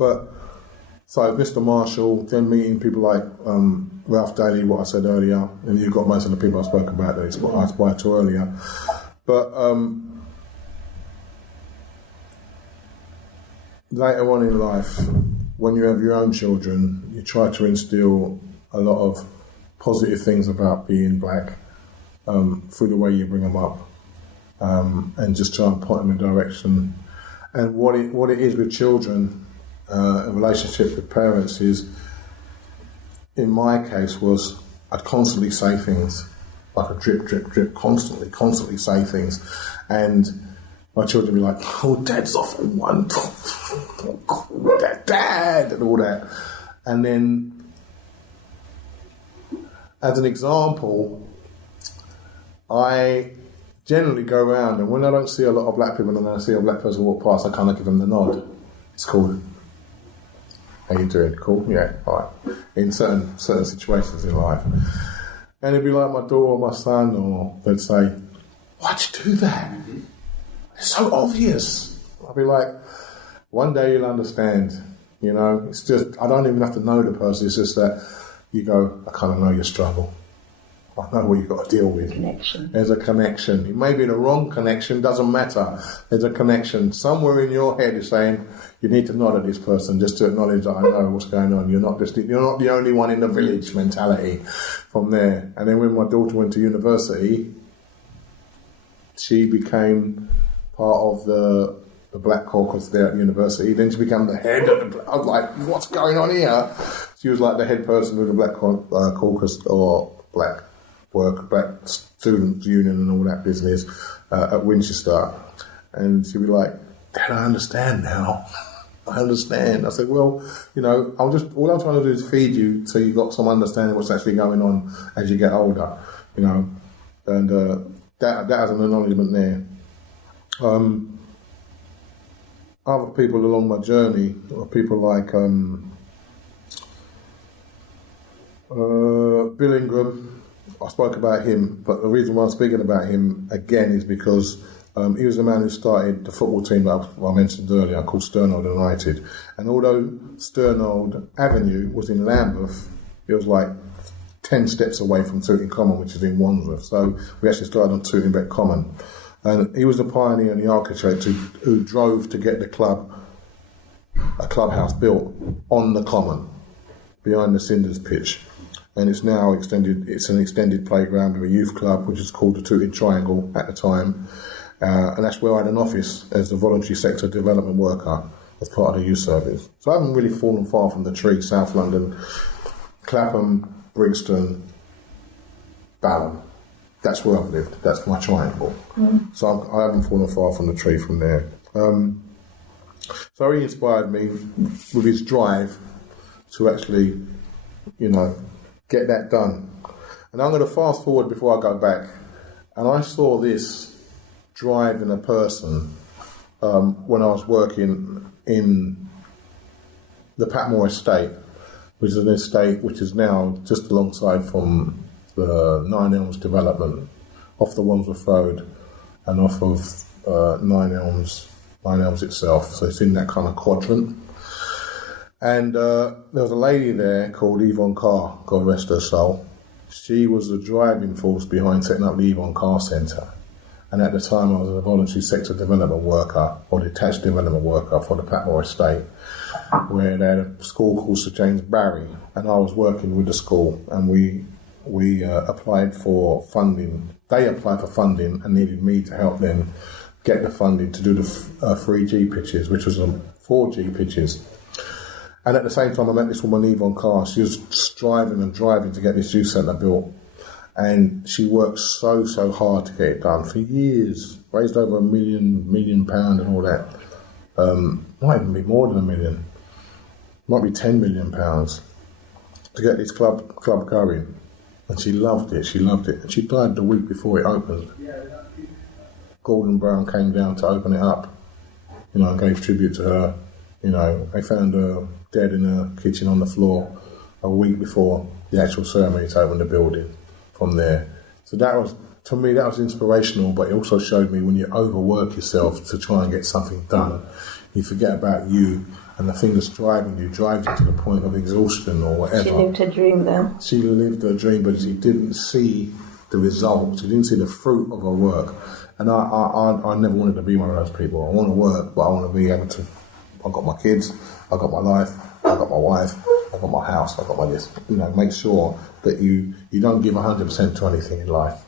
But so Mr. Marshall, then meeting people like Ralph Daly, what I said earlier, and you've got most of the people I spoke about that I spoke to earlier. But later on in life, when you have your own children, you try to instill a lot of positive things about being black through the way you bring them up, and just try and point them in a direction. And what it is with children, a relationship with parents is, in my case, was I'd constantly say things, like a drip, drip, drip, constantly say things. And my children would be like, oh, Dad's off on one, Dad, and all that. And then, as an example, I generally go around, and when I don't see a lot of black people and I see a black person walk past, I kind of give them the nod. It's called, how you doing? Cool? Yeah, all right. In certain situations in life. And it'd be like my daughter or my son, or they'd say, why'd you do that? It's so obvious. I'd be like, one day you'll understand, you know? It's just, I don't even have to know the person, it's just that you go, I kind of know your struggle. I know what you've got to deal with. Connection. There's a connection. It may be the wrong connection, doesn't matter. There's a connection. Somewhere in your head is saying, you need to nod at this person just to acknowledge that I know what's going on. You're not the only one in the village mentality from there. And then when my daughter went to university, she became part of the Black Caucus there at university. Then she became the head of the... I was like, what's going on here? She was like the head person of the Black Caucus, or Black Students Union and all that business at Winchester. And she'd be like, Dad, I understand now. I understand. I said, well, you know, all I'm trying to do is feed you so you've got some understanding of what's actually going on as you get older, you know. And that has an acknowledgement there. Other people along my journey are people like Bill Ingram. I spoke about him, but the reason why I'm speaking about him again is because he was the man who started the football team that I mentioned earlier, called Sturnold United. And although Sturnold Avenue was in Lambeth, it was like 10 steps away from Tooting Common, which is in Wandsworth. So we actually started on Tooting Beck Common. And he was the pioneer and the architect who drove to get a clubhouse built on the common, behind the Cinders pitch. And it's now extended. It's an extended playground with a youth club, which is called the Tooting Triangle at the time. And that's where I had an office as the voluntary sector development worker as part of the youth service. So I haven't really fallen far from the tree. South London, Clapham, Brixton, Balham. That's where I've lived. That's my triangle. Mm. So I haven't fallen far from the tree from there. So he inspired me with his drive to actually, you know, get that done. And I'm going to fast forward before I go back. And I saw this drive in a person when I was working in the Patmore Estate, which is an estate which is now just alongside from the Nine Elms development, off the Wandsworth Road and off of Nine Elms itself. So it's in that kind of quadrant. And there was a lady there called Yvonne Carr, God rest her soul. She was the driving force behind setting up the Yvonne Carr Centre. And at the time I was a voluntary sector development worker, or detached development worker for the Patmore Estate, where they had a school called Sir James Barry, and I was working with the school, and we applied for funding. They applied for funding and needed me to help them get the funding to do the 3G pitches, which was 4G pitches. And at the same time, I met this woman, Yvonne Carr. She was striving and driving to get this youth centre built. And she worked so hard to get it done for years. Raised over £1 million and all that. Might even be more than £1 million. Might be £10 million to get this club going. And she loved it. And she died the week before it opened. Gordon Brown came down to open it up. You know, gave tribute to her. You know, they found her dead in her kitchen on the floor a week before the actual ceremony to open the building from there. So that was, to me, that was inspirational, but it also showed me when you overwork yourself to try and get something done, you forget about you and the thing that's driving you drives you to the point of exhaustion or whatever. She lived her dream though. She lived her dream, but she didn't see the results. She didn't see the fruit of her work. And I never wanted to be one of those people. I want to work, but I want to be able to. I've got my kids, I've got my life, I've got my wife, I've got my house, I've got my this. Make sure that you don't give 100% to anything in life.